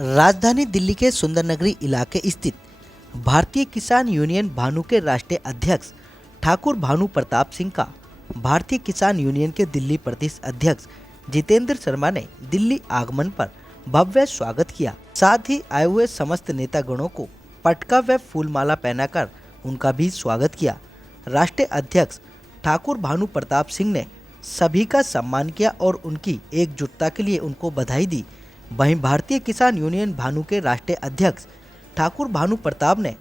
राजधानी दिल्ली के सुंदरनगरी इलाके स्थित भारतीय किसान यूनियन भानु के राष्ट्रीय अध्यक्ष ठाकुर भानु प्रताप सिंह का भारतीय किसान यूनियन के दिल्ली प्रदेश अध्यक्ष जितेंद्र शर्मा ने दिल्ली आगमन पर भव्य स्वागत किया। साथ ही आए हुए समस्त नेतागणों को पटका व फूलमाला पहनाकर उनका भी स्वागत किया। राष्ट्रीय अध्यक्ष ठाकुर भानु प्रताप सिंह ने सभी का सम्मान किया और उनकी एकजुटता के लिए उनको बधाई दी। वहीं भारतीय किसान यूनियन भानु के राष्ट्रीय अध्यक्ष ठाकुर भानु प्रताप ने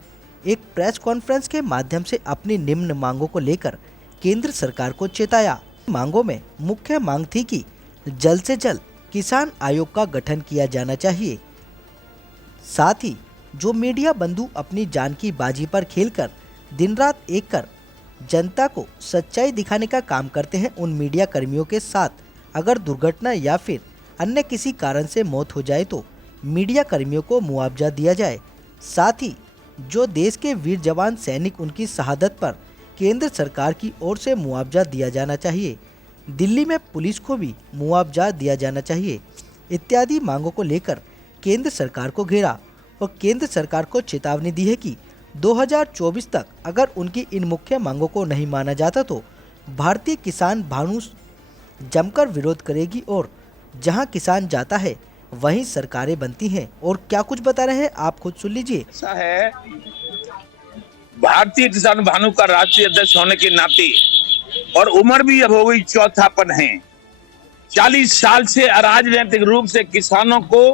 एक प्रेस कॉन्फ्रेंस के माध्यम से अपनी निम्न मांगों को लेकर केंद्र सरकार को चेताया। मांगों में मुख्य मांग थी कि जल्द से जल्द किसान आयोग का गठन किया जाना चाहिए। साथ ही जो मीडिया बंधु अपनी जान की बाजी पर खेलकर दिन रात एक कर जनता को सच्चाई दिखाने का काम करते हैं, उन मीडिया कर्मियों के साथ अगर दुर्घटना या फिर अन्य किसी कारण से मौत हो जाए तो मीडिया कर्मियों को मुआवजा दिया जाए। साथ ही जो देश के वीर जवान सैनिक उनकी शहादत पर केंद्र सरकार की ओर से मुआवजा दिया जाना चाहिए। दिल्ली में पुलिस को भी मुआवजा दिया जाना चाहिए। इत्यादि मांगों को लेकर केंद्र सरकार को घेरा और केंद्र सरकार को चेतावनी दी है कि 2024 तक अगर उनकी इन मुख्य मांगों को नहीं माना जाता तो भारतीय किसान भानु जमकर विरोध करेगी और जहां किसान जाता है वहीं सरकारें बनती हैं। और क्या कुछ बता रहे हैं आप खुद सुन लीजिए। ऐसा है, भारतीय किसान भानु का राष्ट्रीय अध्यक्ष होने के नाते और उम्र भी अब हो गई चौथापन है। 40 साल से अराजनैतिक रूप से किसानों को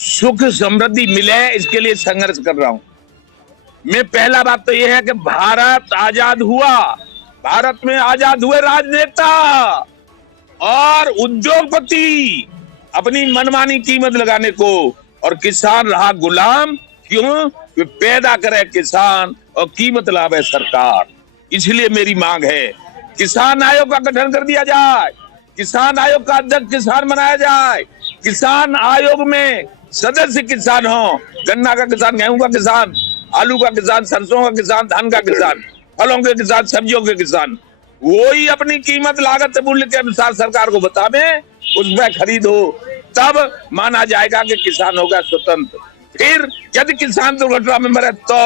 सुख समृद्धि मिले इसके लिए संघर्ष कर रहा हूं मैं। पहला बात तो यह है कि भारत आजाद हुआ, भारत में आजाद हुए राजनेता और उद्योगपति अपनी मनमानी कीमत लगाने को, और किसान रहा गुलाम। क्यों? वे पैदा करे किसान और कीमत लावे सरकार। इसलिए मेरी मांग है किसान आयोग का गठन कर दिया जाए, किसान आयोग का अध्यक्ष किसान बनाया जाए, किसान आयोग में सदस्य किसान हो, गन्ना का किसान, गेहूं का किसान, आलू का किसान, सरसों का किसान, धान का किसान, फलों के किसान, सब्जियों के किसान, वो ही अपनी कीमत लागत मूल्य के अनुसार सरकार को बतावे, उसमें खरीद हो, तब माना जाएगा कि किसान होगा स्वतंत्र। फिर यदि किसान दुर्घटना में मरे तो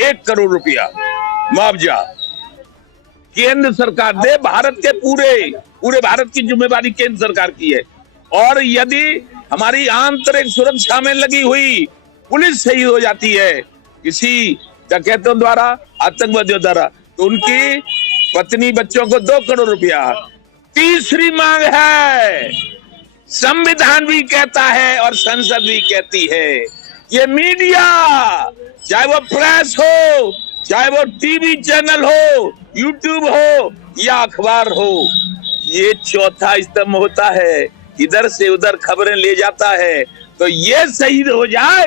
1 करोड़ रुपया मुआवजा केंद्र सरकार दे। भारत के पूरे भारत की जिम्मेवारी केंद्र सरकार की है। और यदि हमारी आंतरिक सुरक्षा में लगी हुई पुलिस सही हो जाती है किसी डकैतों द्वारा, आतंकवादियों द्वारा, तो उनकी पत्नी बच्चों को 2 करोड़ रुपया। तीसरी मांग है, संविधान भी कहता है और संसद भी कहती है, ये मीडिया चाहे वो प्रेस हो, चाहे वो टीवी चैनल हो, यूट्यूब हो या अखबार हो, ये चौथा स्तंभ होता है, इधर से उधर खबरें ले जाता है। तो ये शहीद हो जाए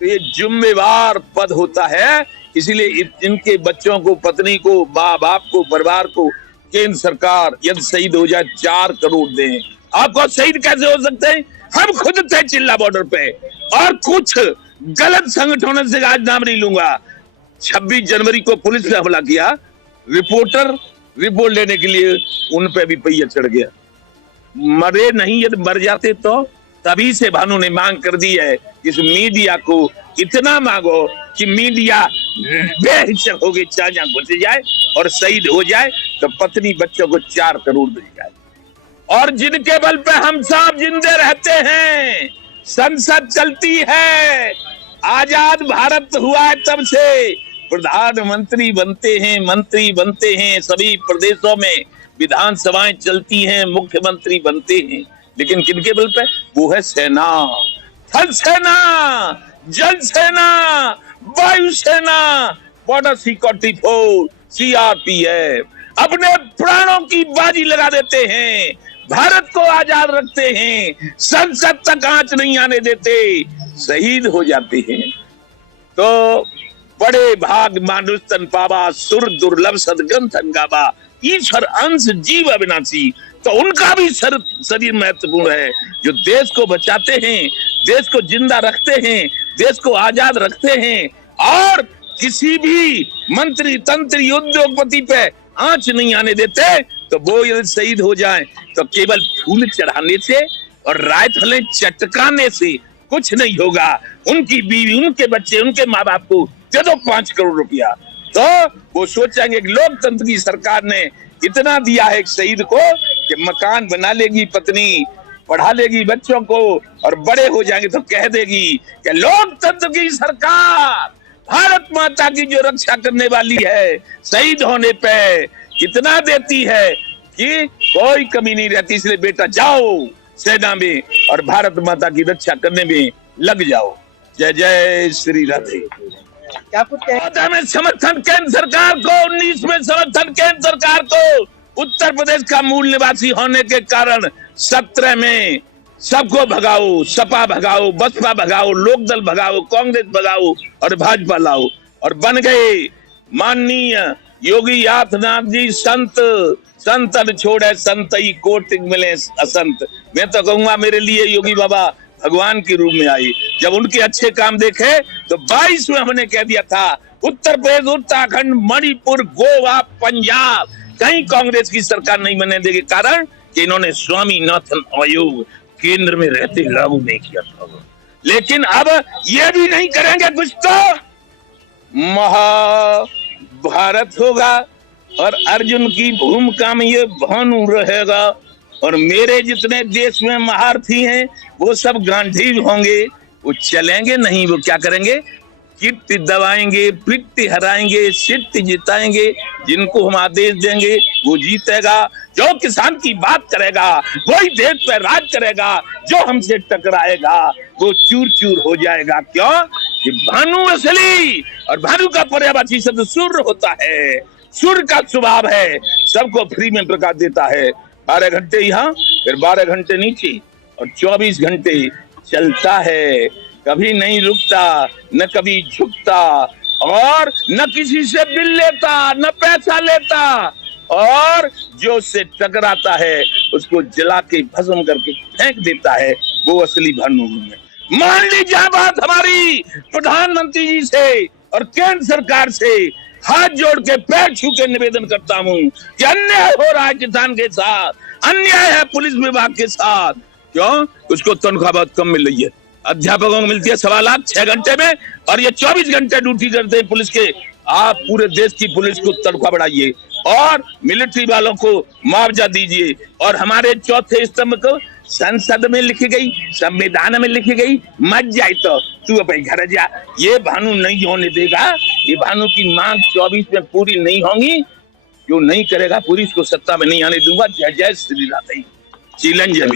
तो ये जिम्मेवार पद होता है। इसीलिए इनके बच्चों को, पत्नी को, माँ बाप को, परिवार को केंद्र सरकार यदि शहीद हो जाए 4 करोड़ दें। आपको शहीद कैसे हो सकते हैं? हम खुद थे चिल्ला बॉर्डर पे और कुछ गलत संगठनों से आज नाम नहीं लूंगा। 26 जनवरी को पुलिस ने हमला किया, रिपोर्टर रिपोर्ट लेने के लिए उन पे भी पहिया चढ़ गया। मरे नहीं, यदि मर जाते तो तभी से भानु ने मांग कर दी है इस मीडिया को इतना मांगो कि मीडिया बेहिचक हो गई चाचा घुस जाए और शहीद हो जाए तो पत्नी बच्चों को 4 करोड़ दे जाए। और जिनके बल पे हम सब जिंदे रहते हैं, संसद चलती है, आजाद भारत हुआ है तब से प्रधानमंत्री बनते हैं, मंत्री बनते हैं, सभी प्रदेशों में विधानसभाएं चलती हैं, मुख्यमंत्री बनते हैं, लेकिन किनके बल पे? वो है सेना, थल सेना, जल सेना, वायु सेना, बॉर्डर सिक्योरिटी फोर्स, सीआरपीएफ, अपने प्राणों की बाजी लगा देते हैं, भारत को आजाद रखते हैं, संसद तक आंच नहीं आने देते, शहीद हो जाते हैं। तो बड़े भाग मानुष तन पावा, सुर दुर्लभ सदग्रंथन गावा, ईश्वर अंश जीव अविनाशी। तो उनका भी शरीर महत्वपूर्ण है, जो देश को बचाते हैं, देश को जिंदा रखते हैं, देश को आजाद रखते हैं, और किसी भी मंत्री, तंत्री, उद्योगपति पे आंच नहीं आने देते। तो वो यदि शहीद हो जाए तो केवल फूल चढ़ाने से और राइफलें चटकाने से कुछ नहीं होगा। उनकी बीवी, उनके बच्चे, उनके माँ बाप को दे दो 5 करोड़ रुपया, तो वो सोचेंगे कि लोकतंत्र की सरकार ने इतना दिया है एक शहीद को कि मकान बना लेगी पत्नी, पढ़ा लेगी बच्चों को, और बड़े हो जाएंगे तो कह देगी कि लोकतंत्र की सरकार भारत माता की जो रक्षा करने वाली है, शहीद होने पे कितना देती है कि कोई कमी नहीं रहती। इसलिए बेटा जाओ सेना में और भारत माता की रक्षा करने में लग जाओ। जय जय श्री राधे। क्या कुछ कहें? में समर्थन केंद्र सरकार को, 19 में समर्थन केंद्र सरकार को। उत्तर प्रदेश का मूल निवासी होने के कारण 17 में सबको भगाओ, सपा भगाओ, बसपा भगाओ, लोकदल भगाओ, कांग्रेस भगाओ और भाजपा लाओ, और बन गए माननीय योगी आदित्यनाथ जी संत। संतन छोड़े संतई कोटि मिले असंत। मैं तो कहूंगा मेरे लिए योगी बाबा भगवान के रूप में आए। जब उनके अच्छे काम देखे तो 22 में हमने कह दिया था उत्तर प्रदेश, उत्तराखंड, मणिपुर, गोवा, पंजाब कहीं कांग्रेस की सरकार नहीं बनने देगी, कारण कि इन्होंने स्वामीनाथन आयोग केंद्र में रहते लागू नहीं किया था। लेकिन अब ये भी नहीं करेंगे कुछ तो महाभारत होगा और अर्जुन की भूमिका में ये भानु रहेगा, और मेरे जितने देश में महारथी हैं वो सब गांधी होंगे। वो चलेंगे नहीं, वो क्या करेंगे? कीर्ति दबाएंगे, पीर्ति हराएंगे, सिद्ध जिताएंगे। जिनको हम आदेश देंगे वो जीतेगा। जो किसान की बात करेगा वही देश पर राज करेगा। जो हमसे टकराएगा वो चूर चूर हो जाएगा। क्यों? कि भानु असली, और भानु का पर्यायवाची शब्द सूर्य होता है। सूर्य का स्वभाव है सबको फ्री में प्रकाश देता है। 12 घंटे यहाँ, फिर 12 घंटे नीचे, और 24 घंटे चलता है। कभी नहीं रुकता, न कभी झुकता, और न किसी से बिल लेता, न पैसा लेता, और जो उससे टकराता है उसको जला के भस्म करके फेंक देता है। वो असली भानु है। मान लीजिए बात हमारी प्रधानमंत्री जी से और केंद्र सरकार से हाथ जोड़ के पैर छू के निवेदन करता हूँ कि अन्याय हो रहा है किसान के साथ, अन्याय है पुलिस विभाग के साथ। क्यों? उसको तनख्वाह बहुत कम मिल रही है। अध्यापकों को मिलती है 1.25 लाख 6 घंटे में, और ये 24 घंटे ड्यूटी करते हैं पुलिस के। आप पूरे देश की पुलिस को तनख्वाह बढ़ाइए और मिलिट्री वालों को मुआवजा दीजिए। और हमारे चौथे स्तंभ को संसद में लिखी गई, संविधान में लिखी गई, मत जाए तो तू अपने घर जा। ये भानु नहीं होने देगा। ये भानु की मांग 24 में पूरी नहीं होंगी। जो नहीं करेगा पुलिस को सत्ता में नहीं आने दूंगा। जय जय श्री राधे। चिलंजन।